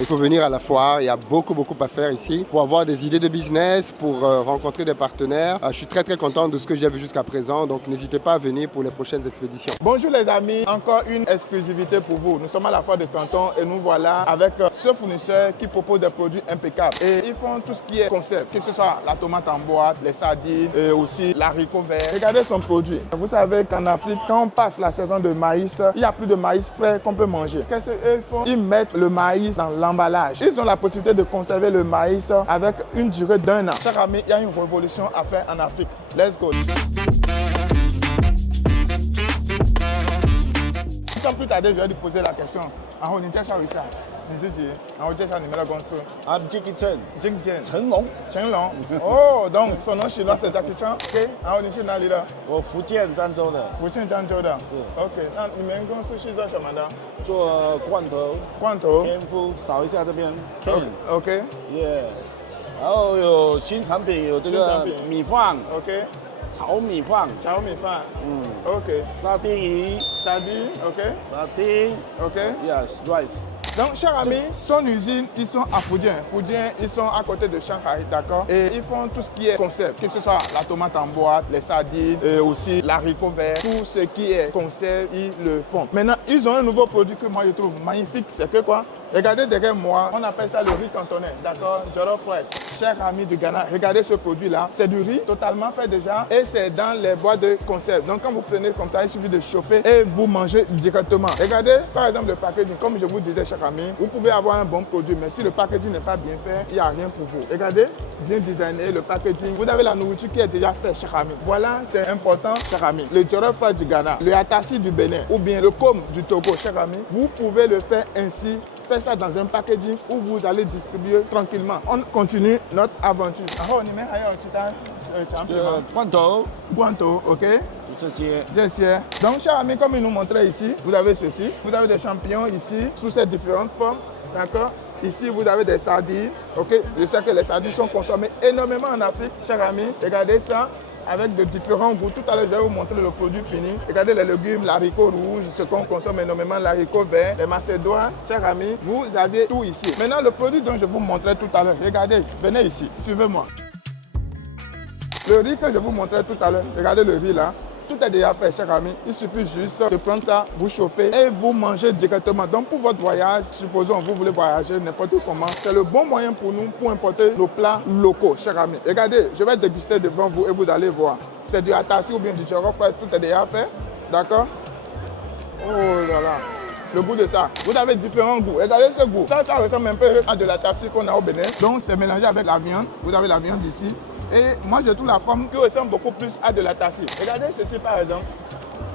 Il faut venir à la foire, il y a beaucoup à faire ici pour avoir des idées de business, pour rencontrer des partenaires. Je suis très content de ce que j'ai vu jusqu'à présent, donc n'hésitez pas à venir pour les prochaines expéditions. Bonjour les amis, encore une exclusivité pour vous. Nous sommes à la foire de Canton et nous voilà avec ce fournisseur qui propose des produits impeccables. Et ils font tout ce qui est concept, que ce soit la tomate en boîte, les sardines et aussi l'haricot vert. Regardez son produit. Vous savez qu'en Afrique, quand on passe la saison de maïs, il n'y a plus de maïs frais qu'on peut manger. Qu'est-ce qu'ils font? Ils mettent le maïs dans l'emballage. Ils ont la possibilité de conserver le maïs avec une durée d'1 an. Cher ami, il y a une révolution à faire en Afrique. Let's go. Sans plus tarder, je vais lui poser la question. On est déjà ça. Jackie Chan. Chen Long. Oh, donc son nom chinois c'est Jackie Chan. OK. 你去哪里的？我福建漳州的。福建漳州的。是。OK， 那你们公司是做什么的？做罐头。罐头。天夫，扫一下这边。OK。耶。然后有新产品，有这个米饭。OK。炒米饭。炒米饭。OK。沙丁鱼。沙丁。OK。沙丁。OK。Yes, rice. Donc, chers amis, son usine, ils sont à Fujian. Fujian, ils sont à côté de Shanghai, d'accord? Et ils font tout ce qui est conserve, que ce soit la tomate en boîte, les sardines, et aussi l'haricot vert, tout ce qui est conserve, ils le font. Maintenant, ils ont un nouveau produit que moi je trouve magnifique, c'est que quoi? Regardez derrière moi, on appelle ça le riz cantonais, d'accord? Jollof rice. Chers amis du Ghana, regardez ce produit-là. C'est du riz totalement fait déjà et c'est dans les boîtes de conserve. Donc, quand vous prenez comme ça, il suffit de chauffer et vous mangez directement. Regardez, par exemple, le packaging, comme je vous disais, chers amis, vous pouvez avoir un bon produit, mais si le packaging n'est pas bien fait, il n'y a rien pour vous. Regardez, bien designé, le packaging. Vous avez la nourriture qui est déjà faite, chers amis. Voilà, c'est important, chers amis. Le jollof rice du Ghana, le atassi du Bénin ou bien le com du Togo, chers amis, vous pouvez le faire ainsi. Faites ça dans un packaging où vous allez distribuer tranquillement. On continue notre aventure. Guanto, ok. Donc, chers amis, comme il nous montrait ici, vous avez ceci. Vous avez des champignons ici, sous ces différentes formes. D'accord? Ici, vous avez des sardines. Ok? Je sais que les sardines sont consommées énormément en Afrique. Chers amis, regardez ça. Avec de différents goûts. Tout à l'heure, je vais vous montrer le produit fini. Regardez les légumes, l'haricot rouge, ce qu'on consomme énormément, l'haricot vert, les macédoines. Chers amis, vous avez tout ici. Maintenant, le produit dont je vous montrais tout à l'heure, regardez, venez ici, suivez-moi. Le riz que je vous montrais tout à l'heure, regardez le riz là. Tout est déjà fait, chers amis. Il suffit juste de prendre ça, vous chauffer et vous mangez directement. Donc, pour votre voyage, supposons que vous voulez voyager n'importe comment, c'est le bon moyen pour nous pour importer nos plats locaux, chers amis. Regardez, je vais déguster devant vous et vous allez voir. C'est du atassi ou bien du jollof rice, tout est déjà fait. D'accord? Oh là là. Le goût de ça. Vous avez différents goûts. Regardez ce goût. Ça ressemble un peu à de l'atassi qu'on a au Bénin. Donc, c'est mélangé avec la viande. Vous avez la viande ici. Et moi, je trouve la forme qui ressemble beaucoup plus à de la tassie. Regardez ceci par exemple.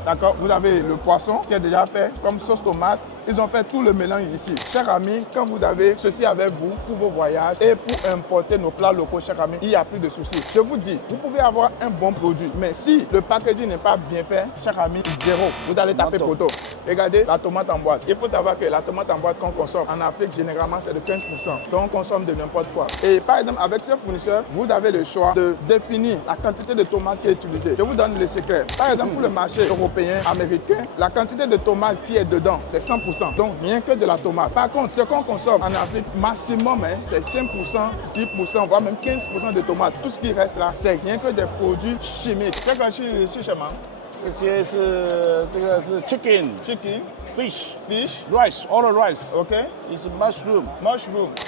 D'accord? Vous avez le poisson qui est déjà fait comme sauce tomate. Ils ont fait tout le mélange ici. Chers amis, quand vous avez ceci avec vous pour vos voyages et pour importer nos plats locaux, chers amis, il n'y a plus de soucis. Je vous dis, vous pouvez avoir un bon produit, mais si le packaging n'est pas bien fait, chers amis, zéro. Vous allez taper poteau. Regardez la tomate en boîte. Il faut savoir que la tomate en boîte qu'on consomme en Afrique, généralement, c'est de 15%. Donc, on consomme de n'importe quoi. Et par exemple, avec ce fournisseur, vous avez le choix de définir la quantité de tomates qui est utilisée. Je vous donne le secret. Par exemple, pour le marché européen, américain, la quantité de tomates qui est dedans, c'est 100%. Donc, rien que de la tomate. Par contre, ce qu'on consomme en Afrique, maximum, c'est 5%, 10%, voire même 15% de tomates. Tout ce qui reste là, c'est rien que des produits chimiques. C'est quoi chez moi? 这些是chicken, fish, rice, all the rice. OK. It's mushroom.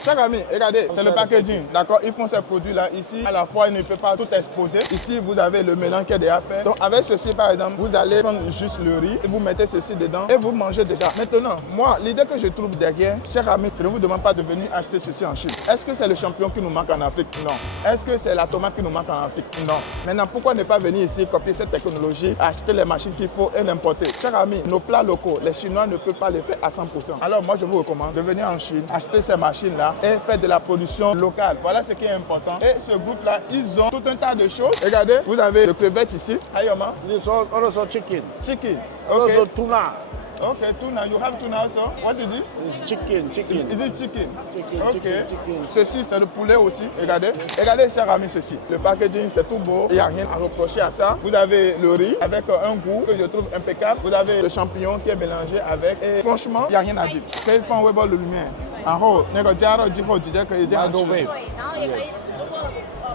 Chers amis, regardez, c'est le packaging. D'accord, ils font ces produits-là ici. À la fois, ils ne peuvent pas tout exposer. Ici, vous avez le mélange qui est déjà fait. Donc, avec ceci, par exemple, vous allez prendre juste le riz et vous mettez ceci dedans et vous mangez déjà. Maintenant, moi, l'idée que je trouve derrière, chers amis, je ne vous demande pas de venir acheter ceci en Chine. Est-ce que c'est le champion qui nous manque en Afrique? Non. Est-ce que c'est la tomate qui nous manque en Afrique? Non. Maintenant, pourquoi ne pas venir ici, copier cette technologie, acheter les machines qu'il faut et l'importer? Chers amis, nos plats locaux, les Chinois ne peuvent pas les faire à 100%. Alors, moi, je vous recommande de venir en Chine, acheter ces machines-là et faire de la production locale. Voilà ce qui est important. Et ce groupe-là, ils ont tout un tas de choses. Regardez, vous avez le crevette ici. Ayoma. This also chicken. Chicken. Okay. Also tuna. Okay, tuna. You have tuna also. What is this? It's chicken. Is it chicken? Chicken. Ceci, c'est le poulet aussi. Regardez. Regardez, chers amis, ceci. Le packaging, c'est tout beau. Il n'y a rien à reprocher à ça. Vous avez le riz avec un goût que je trouve impeccable. Vous avez le champignon qui est mélangé avec. Et franchement, il n'y a rien à dire. Quel fan web de lumière? 然后那个加热之后直接可以这样吃。 Microwave. 对，然后也可以，如果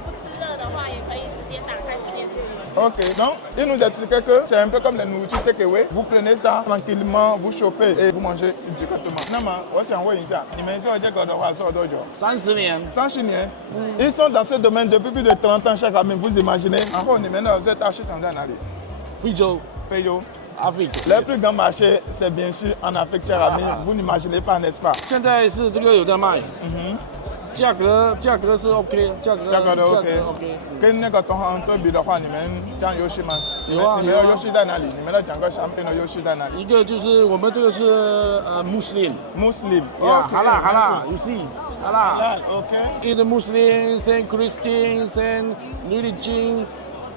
不吃热的话，也可以直接打开直接吃。 Ok, donc il nous expliquait que c'est un peu comme la nourriture takeaway. Vous prenez ça tranquillement, vous chauffez et vous mangez directement. 那么我想问一下，你们做这个的话做多久30年。 ？30年。Ils sont dans ce domaine depuis plus de 30 ans chaque année. Vous imaginez? 然后你们的这大市场在哪里？非洲、非洲。 Afrique。 Le plus grand marché, c'est bien sûr en Afrique, cher ami. Vous n'imaginez pas, n'est-ce pas? 现在是这个有在卖，价格是 OK， 价格都 OK。 OK。 跟那个同行对比的话，你们这样优势吗？你们的优势在哪里？你们的整个产品的优势在哪里？一个就是我们这个是Muslim， Muslim， 哈拉 ，you see， 哈拉 ，OK。 Either Muslims and Christians and religion,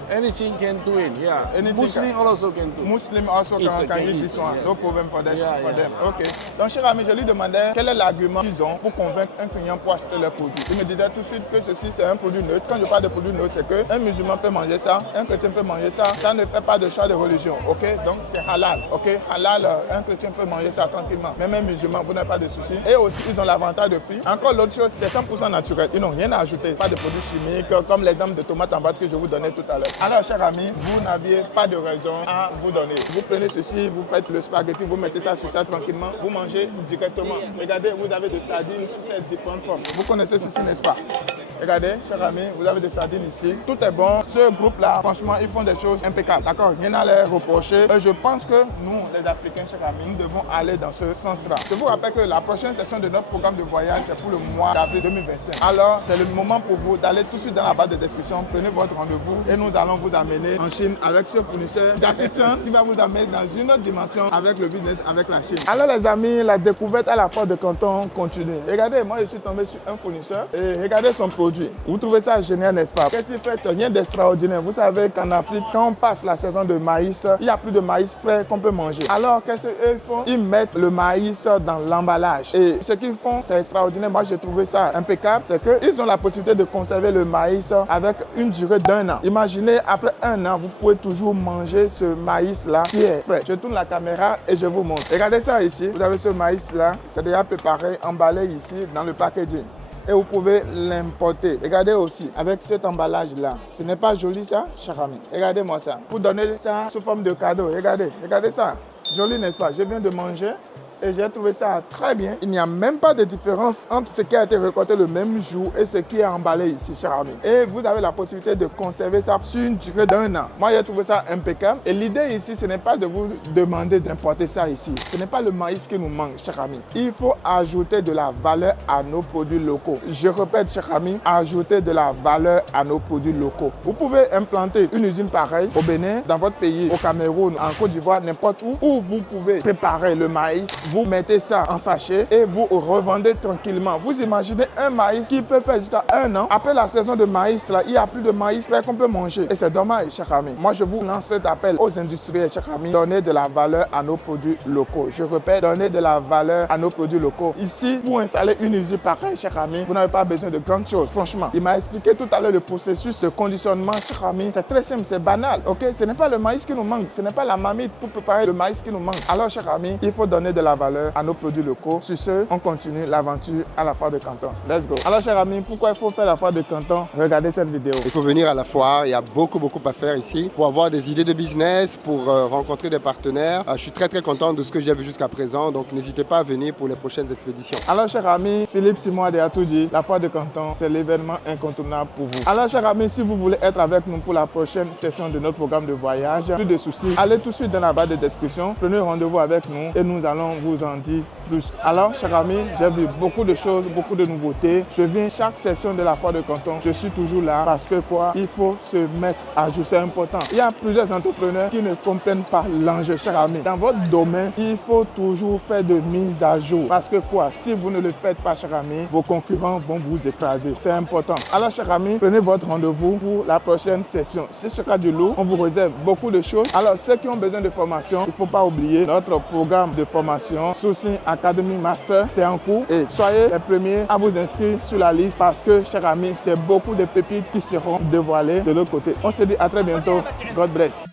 anything can do it. Yeah. Anything Muslim also can do. Muslim also can eat this one. No problem for them. Yeah, for yeah. them. OK. Donc, cher ami, je lui demandais quel est l'argument qu'ils ont pour convaincre un client pour acheter leur produit. Il me disait tout de suite que ceci, c'est un produit neutre. Quand je parle de produit neutre, c'est qu'un musulman peut manger ça, un chrétien peut manger ça. Ça ne fait pas de choix de religion. OK. Donc, c'est halal. OK. Halal, un chrétien peut manger ça tranquillement. Même un musulman, vous n'avez pas de soucis. Et aussi, ils ont l'avantage de prix. Encore l'autre chose, c'est 100% naturel. Ils n'ont rien à ajouter. Pas de produits chimiques, comme l'exemple de tomates en boîte que je vous donnais tout à l'heure. Alors, cher ami, vous n'aviez pas de raison à vous donner. Vous prenez ceci, vous faites le spaghetti, vous mettez ça sur ça tranquillement, vous mangez directement. Regardez, vous avez des sardines sous ces différentes formes. Vous connaissez ceci, n'est-ce pas? Regardez, cher ami, vous avez des sardines ici. Tout est bon. Ce groupe-là, franchement, ils font des choses impeccables. D'accord? Rien à leur reprocher. Je pense que nous, les Africains, cher ami, nous devons aller dans ce sens-là. Je vous rappelle que la prochaine session de notre programme de voyage, c'est pour le mois d'avril 2025. Alors, c'est le moment pour vous d'aller tout de suite dans la barre de description. Prenez votre rendez-vous et nous allons vous amener en Chine avec ce fournisseur Jackie Chan qui va vous amener dans une autre dimension avec le business avec la Chine. Alors les amis, la découverte à la Foire de Canton continue. Regardez, moi je suis tombé sur un fournisseur et regardez son produit. Vous trouvez ça génial, n'est-ce pas? Qu'est-ce qu'il fait? C'est rien d'extraordinaire. Vous savez qu'en Afrique, quand on passe la saison de maïs, il n'y a plus de maïs frais qu'on peut manger. Alors qu'est-ce qu'ils font? Ils mettent le maïs dans l'emballage. Et ce qu'ils font, c'est extraordinaire. Moi j'ai trouvé ça impeccable. C'est qu'ils ont la possibilité de conserver le maïs avec une durée d'1 an. Imaginez, après 1 an, vous pouvez toujours manger ce maïs-là qui est frais. Je tourne la caméra et je vous montre. Regardez ça ici. Vous avez ce maïs-là. C'est déjà préparé, emballé ici dans le packaging. Et vous pouvez l'importer. Regardez aussi, avec cet emballage-là. Ce n'est pas joli ça, cher ami? Regardez-moi ça. Pour donner ça sous forme de cadeau. Regardez, regardez ça. Joli, n'est-ce pas? Je viens de manger. Et j'ai trouvé ça très bien. Il n'y a même pas de différence entre ce qui a été récolté le même jour et ce qui est emballé ici, cher ami. Et vous avez la possibilité de conserver ça sur une durée d'1 an. Moi, j'ai trouvé ça impeccable. Et l'idée ici, ce n'est pas de vous demander d'importer ça ici. Ce n'est pas le maïs qui nous manque, cher ami. Il faut ajouter de la valeur à nos produits locaux. Je répète, cher ami, ajouter de la valeur à nos produits locaux. Vous pouvez implanter une usine pareille au Bénin, dans votre pays, au Cameroun, en Côte d'Ivoire, n'importe où vous pouvez préparer le maïs. Vous mettez ça en sachet et vous revendez tranquillement. Vous imaginez un maïs qui peut faire jusqu'à 1 an. Après la saison de maïs, là, il n'y a plus de maïs frais qu'on peut manger. Et c'est dommage, chers amis. Moi, je vous lance cet appel aux industriels, chers amis. Donnez de la valeur à nos produits locaux. Je répète, donnez de la valeur à nos produits locaux. Ici, pour installer une usine pareille, chers amis, vous n'avez pas besoin de grandes choses. Franchement, il m'a expliqué tout à l'heure le processus, ce conditionnement, chers amis. C'est très simple, c'est banal. Ok, ce n'est pas le maïs qui nous manque. Ce n'est pas la marmite pour préparer le maïs qui nous manque. Alors, chers amis, il faut donner de la valeur à nos produits locaux. Sur ce, on continue l'aventure à la Foire de Canton. Let's go. Alors, chers amis, pourquoi il faut faire la Foire de Canton? Regardez cette vidéo. Il faut venir à la foire. Il y a beaucoup à faire ici pour avoir des idées de business, pour rencontrer des partenaires. Je suis très content de ce que j'ai vu jusqu'à présent. Donc, n'hésitez pas à venir pour les prochaines expéditions. Alors, chers amis, Philippe Simon de Atoudi, la Foire de Canton, c'est l'événement incontournable pour vous. Alors, chers amis, si vous voulez être avec nous pour la prochaine session de notre programme de voyage, plus de soucis, allez tout de suite dans la barre de description, prenez rendez-vous avec nous et nous allons vous en dire plus. Alors, chers amis, j'ai vu beaucoup de choses, beaucoup de nouveautés. Je viens chaque session de la Foire de Canton. Je suis toujours là parce que quoi? Il faut se mettre à jour, c'est important. Il y a plusieurs entrepreneurs qui ne comprennent pas l'enjeu, chers amis. Dans votre domaine, il faut toujours faire de mise à jour. Parce que quoi? Si vous ne le faites pas, chers amis, vos concurrents vont vous écraser. C'est important. Alors, chers amis, prenez votre rendez-vous pour la prochaine session. Si ce cas du lot, on vous réserve beaucoup de choses. Alors, ceux qui ont besoin de formation, il ne faut pas oublier notre programme de formation Sourcing Academy Master, c'est en cours et soyez les premiers à vous inscrire sur la liste parce que, chers amis, c'est beaucoup de pépites qui seront dévoilées de l'autre côté. On se dit à très bientôt. God bless.